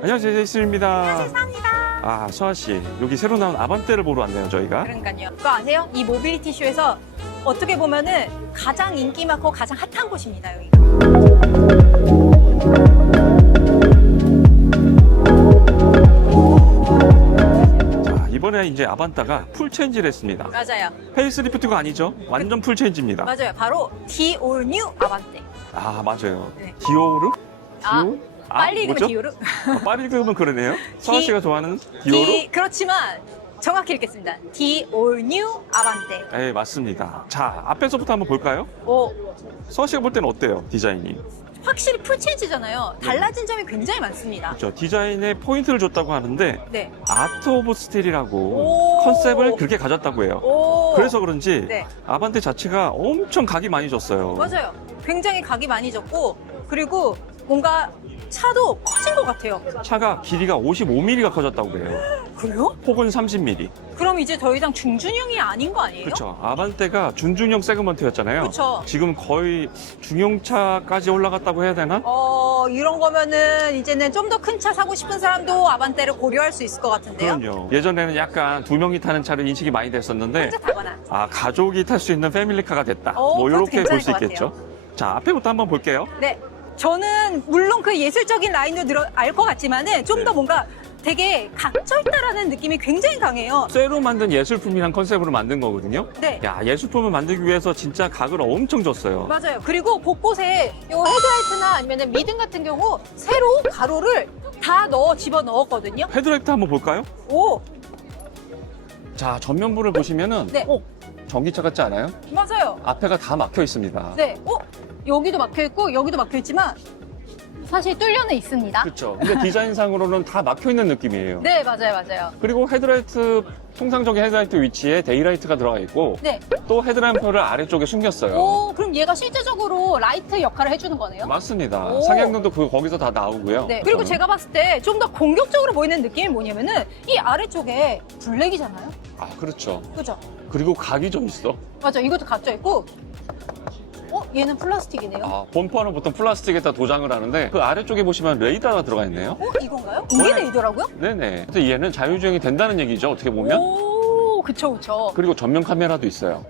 안녕하세요, 제이슨입니다. 감사합니다. 아, 서아 씨, 여기 새로 나온 아반떼를 보러 왔네요, 저희가. 그러니까요. 그거 아세요? 이 모빌리티 쇼에서 어떻게 보면은 가장 인기 많고 가장 핫한 곳입니다, 여기가. 자, 이번에 이제 아반떼가 풀 체인지를 했습니다. 맞아요. 페이스리프트가 아니죠? 완전 풀 체인지입니다. 맞아요. 바로 The All New 아반떼. 아, 맞아요. 네. 디오르? 아, 디오? 빨리 읽으면 뭐죠? 디오르? 빨리 읽으면 그러네요. 서아 씨가 좋아하는 디오르? 그렇지만 정확히 읽겠습니다. The All New 아반떼. 네, 맞습니다. 자, 앞에서부터 한번 볼까요? 오, 서아 씨가 볼 때는 어때요, 디자인이? 확실히 풀체인지잖아요. 달라진 점이 굉장히 많습니다. 그렇죠. 디자인에 포인트를 줬다고 하는데 네. 아트 오브 스틸이라고 오. 컨셉을 그렇게 가졌다고 해요. 오. 그래서 그런지 네. 아반떼 자체가 엄청 각이 많이 졌어요. 맞아요. 굉장히 각이 많이 졌고, 그리고 뭔가 차도 커진 것 같아요. 차가 길이가 55mm가 커졌다고 그래요. 그래요? 혹은 30mm. 그럼 이제 더 이상 중준형이 아닌 거 아니에요? 그렇죠. 아반떼가 준중형 세그먼트였잖아요. 그쵸. 지금 거의 중형차까지 올라갔다고 해야 되나? 이런 거면은 이제는 좀 더 큰 차 사고 싶은 사람도 아반떼를 고려할 수 있을 것 같은데요? 그럼요. 예전에는 약간 두 명이 타는 차를 인식이 많이 됐었는데 혼자 타거나. 아, 가족이 탈 수 있는 패밀리카가 됐다. 뭐 그것도 이렇게 볼 괜찮을 수 것 있겠죠. 자, 앞에부터 한번 볼게요. 네. 저는 물론 그 예술적인 라인도 알 것 같지만은 좀 더 네. 뭔가 되게 각져있다라는 느낌이 굉장히 강해요. 쇠로 만든 예술품이란 컨셉으로 만든 거거든요. 네. 야, 예술품을 만들기 위해서 진짜 각을 엄청 줬어요. 맞아요. 그리고 곳곳에 요 헤드라이트나 아니면 미등 같은 경우 세로 가로를 다 집어 넣었거든요. 헤드라이트 한번 볼까요? 오, 자, 전면부를 보시면은 네. 전기차 같지 않아요? 맞아요. 앞에가 다 막혀 있습니다. 네. 여기도 막혀 있고 여기도 막혀 있지만 사실 뚫려는 있습니다. 그렇죠. 근데 디자인상으로는 다 막혀 있는 느낌이에요. 네, 맞아요. 그리고 헤드라이트, 통상적인 헤드라이트 위치에 데이라이트가 들어가 있고 네. 또 헤드램프를 아래쪽에 숨겼어요. 오, 그럼 얘가 실제적으로 라이트 역할을 해주는 거네요? 맞습니다. 오. 상향등도 거기서 다 나오고요. 네. 그리고 제가 봤을 때 좀 더 공격적으로 보이는 느낌이 뭐냐면은 이 아래쪽에 블랙이잖아요? 아, 그렇죠. 그죠? 그리고 각이 좀 있어. 맞아. 이것도 갇혀 있고. 얘는 플라스틱이네요. 아, 본퍼는 보통 플라스틱에다 도장을 하는데 그 아래쪽에 보시면 레이더가 들어가 있네요. 이건가요? 이게 레이더라고요? 네네. 그래서 얘는 자율주행이 된다는 얘기죠. 어떻게 보면. 오, 그쵸. 그리고 전면 카메라도 있어요.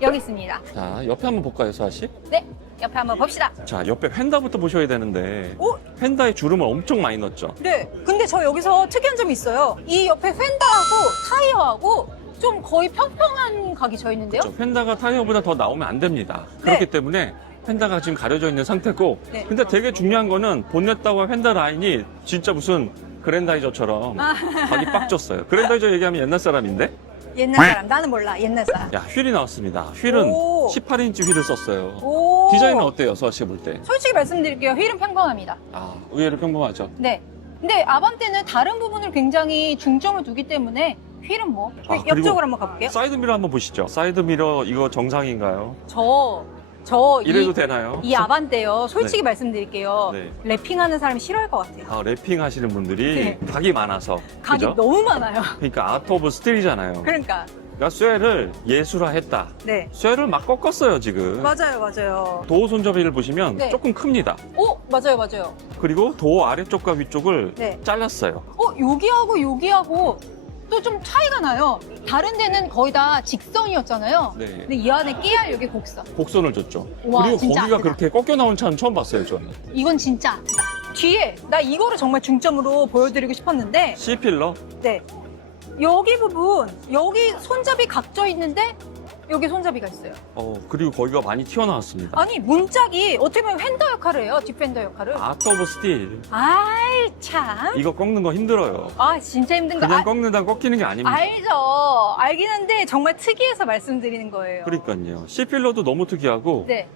여기 있습니다. 자, 옆에 한번 볼까요, 서아 씨? 네. 옆에 한번 봅시다. 자, 옆에 휀다부터 보셔야 되는데 오, 휀다에 주름을 엄청 많이 넣었죠. 네. 근데 저 여기서 특이한 점이 있어요. 이 옆에 휀다하고 타이어하고 좀 거의 평평한 각이 져 있는데요? 그렇죠. 휀다가 타이어보다 더 나오면 안 됩니다. 네. 그렇기 때문에 휀다가 지금 가려져 있는 상태고 네. 근데 되게 중요한 거는 본넷다와 휀다 라인이 진짜 무슨 그랜다이저처럼 각이 빡 졌어요. 그랜다이저 얘기하면 옛날 사람인데 옛날 사람. 나는 몰라. 옛날 사람. 야, 휠이 나왔습니다. 휠은 오. 18인치 휠을 썼어요. 오. 디자인은 어때요, 서아 씨 볼 때? 솔직히 말씀드릴게요. 휠은 평범합니다. 아, 의외로 평범하죠. 네. 근데 아반떼는 다른 부분을 굉장히 중점을 두기 때문에 휠은 뭐 아, 그리고 옆쪽으로 한번 가볼게요. 사이드미러 한번 보시죠. 사이드미러 이거 정상인가요? 이 이래도 되나요? 아반떼요. 솔직히 말씀드릴게요. 네. 랩핑하는 사람이 싫어할 것 같아요. 아, 랩핑 하시는 분들이 네. 각이 많아서. 각이 그죠? 너무 많아요. 그러니까 아트 오브 스틸이잖아요. 그러니까 그러니까 쇠를 예술화했다. 네. 쇠를 막 꺾었어요, 지금. 맞아요. 도어 손잡이를 보시면 네. 조금 큽니다. 맞아요. 그리고 도어 아래쪽과 위쪽을 네. 잘랐어요. 여기하고 또 좀 차이가 나요. 다른 데는 거의 다 직선이었잖아요. 네. 근데 이 안에 깨알 여기 곡선. 곡선을 줬죠. 와, 그리고 진짜 거기가 아트다. 그렇게 꺾여 나온 차는 처음 봤어요, 저는. 이건 진짜 아트다. 뒤에 나 이거를 정말 중점으로 보여드리고 싶었는데 C필러. 네. 여기 부분, 여기 손잡이 각져 있는데 여기 손잡이가 있어요. 그리고 거기가 많이 튀어나왔습니다. 아니 문짝이 어떻게 보면 휀더 역할을 해요. 뒷펜더 역할을. 아트 오브 스틸. 아이 참. 이거 꺾는 거 힘들어요. 진짜 힘든 거. 그냥 꺾는다 꺾이는 게 아닙니다. 알죠. 알긴 한데 정말 특이해서 말씀드리는 거예요. 그러니까요. C필러도 너무 특이하고. 네.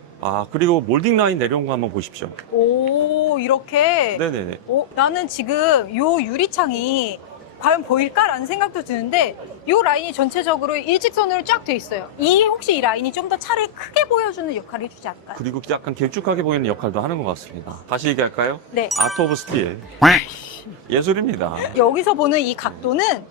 그리고 몰딩 라인 내려온 거 한번 보십시오. 오, 이렇게. 네네네. 나는 지금 요 유리창이 과연 보일까라는 생각도 드는데 요 라인이 전체적으로 일직선으로 쫙 돼 있어요. 혹시 이 라인이 좀 더 차를 크게 보여주는 역할을 해주지 않을까요? 그리고 약간 길쭉하게 보이는 역할도 하는 것 같습니다. 다시 얘기할까요? 네. 아트 오브 스틸. 예술입니다. 여기서 보는 이 각도는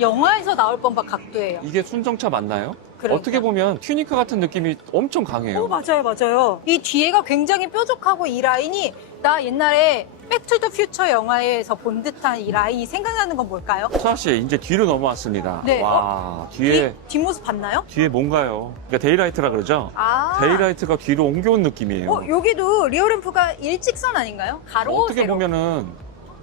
영화에서 나올 법한 각도예요. 이게 순정차 맞나요? 그러니까. 어떻게 보면 튜니카 같은 느낌이 엄청 강해요. 맞아요, 맞아요. 이 뒤에가 굉장히 뾰족하고 이 라인이 나 옛날에 백투더퓨처 영화에서 본 듯한 이 라인이 생각나는 건 뭘까요? 서아 씨, 이제 뒤로 넘어왔습니다. 네. 와, 뒤에 뒷모습 봤나요? 뒤에 뭔가요? 그러니까 데이라이트라 그러죠? 아. 데이라이트가 뒤로 옮겨온 느낌이에요. 여기도 리어램프가 일직선 아닌가요? 가로, 어떻게 세로. 보면은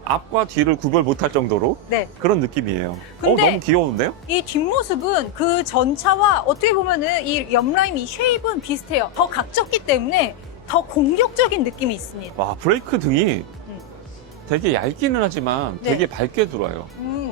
앞과 뒤를 구별 못할 정도로 네. 그런 느낌이에요. 근데 너무 귀여운데요? 이 뒷모습은 그 전차와 어떻게 보면은 이 옆라인 이 쉐입은 비슷해요. 더 각졌기 때문에 더 공격적인 느낌이 있습니다. 와, 브레이크 등이 되게 얇기는 하지만 네. 되게 밝게 들어와요.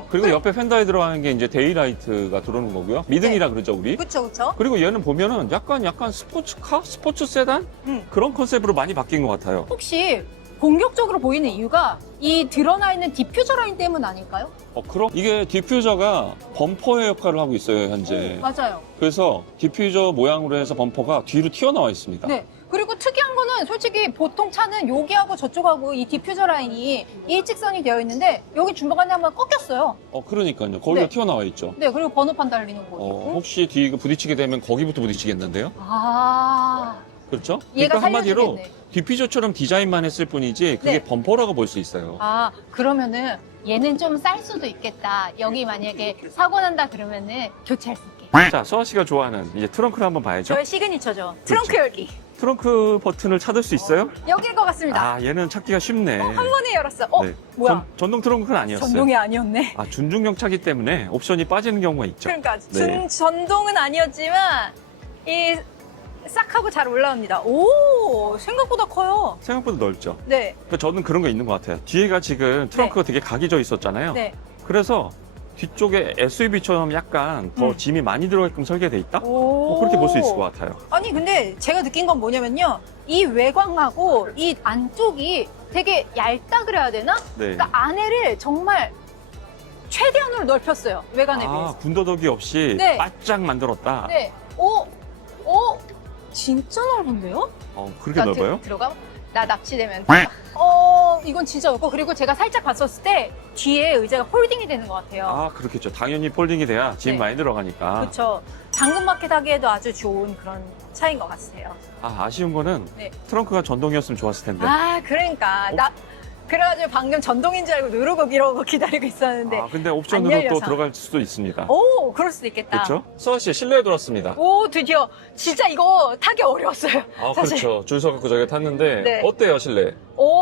그리고 옆에 펜더에 들어가는 게 이제 데이라이트가 들어오는 거고요. 미등이라 그러죠, 우리. 그쵸, 그쵸? 그리고 얘는 보면은 약간 스포츠카? 스포츠 세단? 음. 그런 컨셉으로 많이 바뀐 것 같아요. 혹시 공격적으로 보이는 이유가 이 드러나 있는 디퓨저 라인 때문 아닐까요? 그럼 이게 디퓨저가 범퍼의 역할을 하고 있어요, 현재. 맞아요. 그래서 디퓨저 모양으로 해서 범퍼가 뒤로 튀어나와 있습니다. 네. 그리고 특이한 거는 솔직히 보통 차는 여기하고 저쪽하고 이 디퓨저 라인이 일직선이 되어 있는데 여기 중간에 한번 꺾였어요. 그러니까요. 거기가 네. 튀어나와 있죠. 네, 그리고 번호판 달리는 거. 혹시 뒤 부딪히게 되면 거기부터 부딪히겠는데요? 아, 그렇죠? 얘가 그러니까 한마디로 살려주겠네. 디퓨저처럼 디자인만 했을 뿐이지 그게 네. 범퍼라고 볼 수 있어요. 아, 그러면은 얘는 좀 쌀 수도 있겠다. 여기 만약에 사고 난다 그러면은 교체할 수 있게. 자, 서아 씨가 좋아하는 이제 트렁크를 한번 봐야죠. 저의 시그니처죠. 트렁크 열기. 트렁크 버튼을 찾을 수 있어요? 여길 것 같습니다. 아, 얘는 찾기가 쉽네. 한 번에 열었어. 네. 뭐야? 전동 트렁크는 아니었어요. 전동이 아니었네. 아, 준중형 차기 때문에 옵션이 빠지는 경우가 있죠. 그러니까 네. 전동은 아니었지만 이 싹 하고 잘 올라옵니다. 오, 생각보다 커요. 생각보다 넓죠. 네, 그러니까 저는 그런 거 있는 것 같아요. 뒤에가 지금 트렁크가 되게 각이 져 있었잖아요. 네. 그래서 뒤쪽에 SUV처럼 약간 더 짐이 많이 들어가게끔 설계돼 있다? 오. 그렇게 볼 수 있을 것 같아요. 아니 근데 제가 느낀 건 뭐냐면요, 이 외광하고 이 안쪽이 되게 얇다 그래야 되나? 네. 그러니까 안에를 정말 최대한으로 넓혔어요. 외관에 아, 비해서. 군더더기 없이 네. 바짝 만들었다. 네. 진짜 넓은데요? 그렇게 넓어요? 들어가? 나 납치되면. 이건 진짜 넓고, 그리고 제가 살짝 봤었을 때 뒤에 의자가 폴딩이 되는 것 같아요. 아, 그렇겠죠. 당연히 폴딩이 돼야 짐 네. 많이 들어가니까. 그렇죠. 당근마켓 하기에도 아주 좋은 그런 차인 것 같아요. 아쉬운 거는 네. 트렁크가 전동이었으면 좋았을 텐데. 그러니까 그래가지고 방금 전동인 줄 알고 누르고 이러고 기다리고 있었는데. 근데 안 옵션으로 열려서. 또 들어갈 수도 있습니다. 오, 그럴 수도 있겠다. 그렇죠? 서아 씨 실내에 들었습니다. 오, 드디어 진짜 이거 타기 어려웠어요. 사실. 그렇죠. 줄 서갖고 저희가 탔는데 네. 어때요, 실내?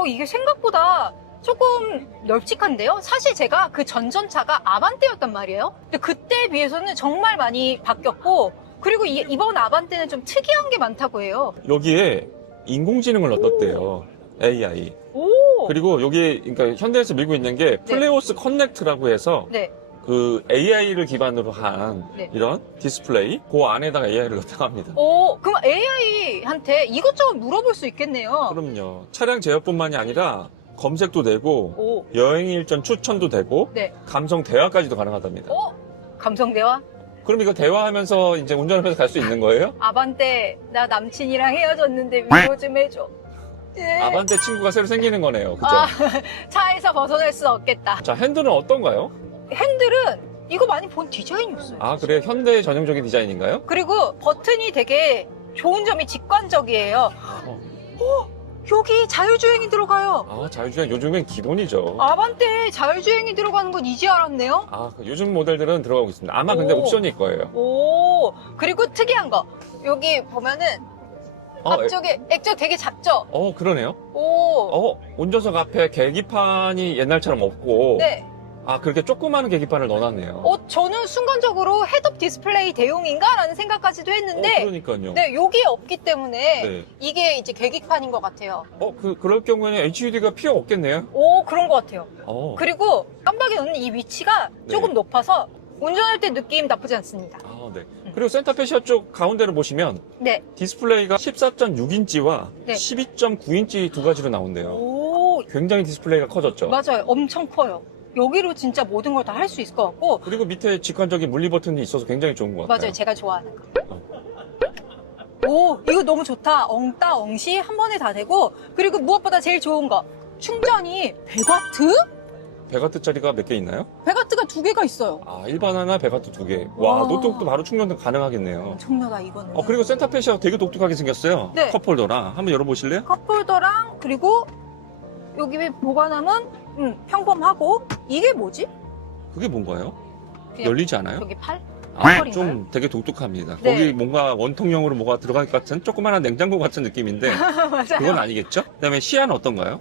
이게 생각보다 조금 널찍한데요? 사실 제가 그 전전차가 아반떼였단 말이에요. 근데 그때에 비해서는 정말 많이 바뀌었고, 그리고 이번 아반떼는 좀 특이한 게 많다고 해요. 여기에 인공지능을 넣었대요. AI. 오! 그리고 여기 그러니까 현대에서 밀고 있는 게 플레오스 커넥트라고 해서 네. 그 AI를 기반으로 한 네. 이런 디스플레이 그 안에다가 AI를 넣었다고 합니다. 그럼 AI한테 이것저것 물어볼 수 있겠네요. 그럼요. 차량 제어뿐만이 아니라 검색도 되고 오. 여행 일정 추천도 되고 네. 감성 대화까지도 가능하답니다. 감성대화? 그럼 이거 대화하면서 이제 운전하면서 갈 수 있는 거예요? 아반떼, 나 남친이랑 헤어졌는데 위로 좀 해줘. 네. 아반떼 친구가 새로 생기는 거네요. 그죠? 차에서 벗어날 수 없겠다. 자, 핸들은 어떤가요? 핸들은 이거 많이 본 디자인이었어요. 그래 현대 전형적인 디자인인가요? 그리고 버튼이 되게 좋은 점이 직관적이에요. 여기 자율주행이 들어가요. 자율주행 요즘엔 기본이죠. 아반떼에 자율주행이 들어가는 건 이제 알았네요. 요즘 모델들은 들어가고 있습니다. 아마 근데 오. 옵션일 거예요. 오, 그리고 특이한 거. 여기 보면은 앞쪽에 액정 되게 작죠? 그러네요. 오. 운전석 앞에 계기판이 옛날처럼 없고 네. 그렇게 조그마한 계기판을 넣어놨네요. 저는 순간적으로 헤드업 디스플레이 대용인가라는 생각까지도 했는데 그러니까요. 네, 여기 없기 때문에 네. 이게 이제 계기판인 것 같아요. 그럴 경우에는 HUD가 필요 없겠네요. 오, 그런 것 같아요. 그리고 그리고 깜빡이 놓는 이 위치가 네. 조금 높아서 운전할 때 느낌 나쁘지 않습니다. 네. 그리고 센터페시아 쪽 가운데를 보시면 네. 디스플레이가 14.6인치와 네. 12.9인치 두 가지로 나온대요. 오, 굉장히 디스플레이가 커졌죠. 맞아요. 엄청 커요. 여기로 진짜 모든 걸 다 할 수 있을 것 같고. 그리고 밑에 직관적인 물리 버튼이 있어서 굉장히 좋은 것 같아요. 맞아요. 제가 좋아하는 거. 오, 이거 너무 좋다. 엉따, 엉시 한 번에 다 되고. 그리고 무엇보다 제일 좋은 거. 충전이 100와트? 100W짜리가 몇 개 있나요? 100와트가 두 개가 있어요. 아, 일반 하나, 배가트 2개. 와, 와. 노트북도 바로 충전 가능하겠네요. 엄청나다 이거는. 그리고 센터페시가 되게 독특하게 생겼어요. 네. 컵홀더랑. 한번 열어보실래요? 컵홀더랑 그리고 여기 보관함은 평범하고 이게 뭐지? 그게 뭔가요? 그냥 열리지 않아요? 여기 팔? 아, 팔걸인가요? 좀 되게 독특합니다. 네. 거기 뭔가 원통형으로 뭐가 들어갈 것 같은 조그마한 냉장고 같은 느낌인데 맞아요. 그건 아니겠죠? 그다음에 시야는 어떤가요?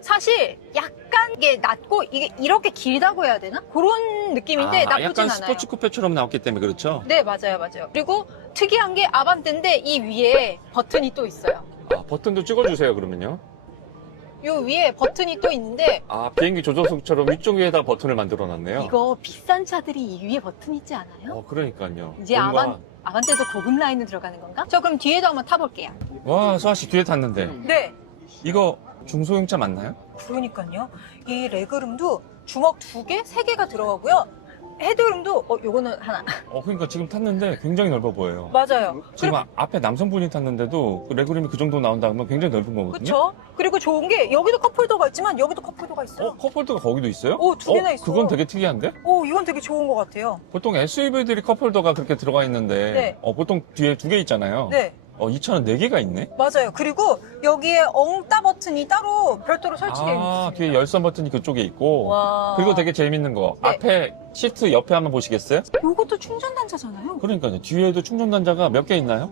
사실 약간 이게 낮고 이게 이렇게 길다고 해야 되나? 그런 느낌인데 나쁘진 약간 않아요. 스포츠 쿠페처럼 나왔기 때문에 그렇죠? 네, 맞아요. 그리고 특이한 게 아반떼인데 이 위에 버튼이 또 있어요. 아, 버튼도 찍어주세요, 그러면요. 요 위에 버튼이 또 있는데 아, 비행기 조종석처럼 위쪽 위에다 버튼을 만들어 놨네요. 이거 비싼 차들이 이 위에 버튼 있지 않아요? 그러니까요. 이제 아반떼도 고급 라인으로 들어가는 건가? 저 그럼 뒤에도 한번 타볼게요. 와, 수아씨 뒤에 탔는데. 네. 이거 중소형차 맞나요? 그러니까요. 이 레그룸도 주먹 2개, 3개가 들어가고요. 헤드룸도 요거는 하나. 그러니까 지금 탔는데 굉장히 넓어 보여요. 맞아요. 지금 앞에 남성분이 탔는데도 그 레그룸이 그 정도 나온다 하면 굉장히 넓은 거거든요. 그렇죠. 그리고 좋은 게 여기도 컵홀더가 있지만 여기도 컵홀더가 있어요. 컵홀더가 거기도 있어요? 두 개나 있어. 그건 되게 특이한데? 이건 되게 좋은 것 같아요. 보통 SUV들이 컵홀더가 그렇게 들어가 있는데 네. 보통 뒤에 2개 있잖아요. 네. 이 차는 4개가 있네? 맞아요. 그리고 여기에 엉따 버튼이 따로 별도로 설치되어 있습니다. 뒤에 열선 버튼이 그쪽에 있고. 와. 그리고 되게 재밌는 거. 네. 앞에 시트 옆에 한번 보시겠어요? 요것도 충전 단자잖아요. 그러니까요. 뒤에도 충전 단자가 몇 개 있나요?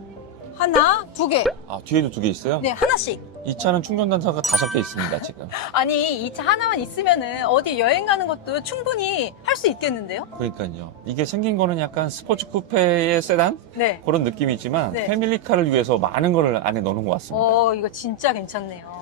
하나, 2개. 뒤에도 2개 있어요? 네, 하나씩. 이 차는 충전 단자가 5개 있습니다, 지금. 아니, 이 차 하나만 있으면은 어디 여행 가는 것도 충분히 할 수 있겠는데요? 그러니까요. 이게 생긴 거는 약간 스포츠 쿠페의 세단? 네. 그런 느낌이지만 네. 패밀리카를 위해서 많은 거를 안에 넣어놓은 것 같습니다. 이거 진짜 괜찮네요.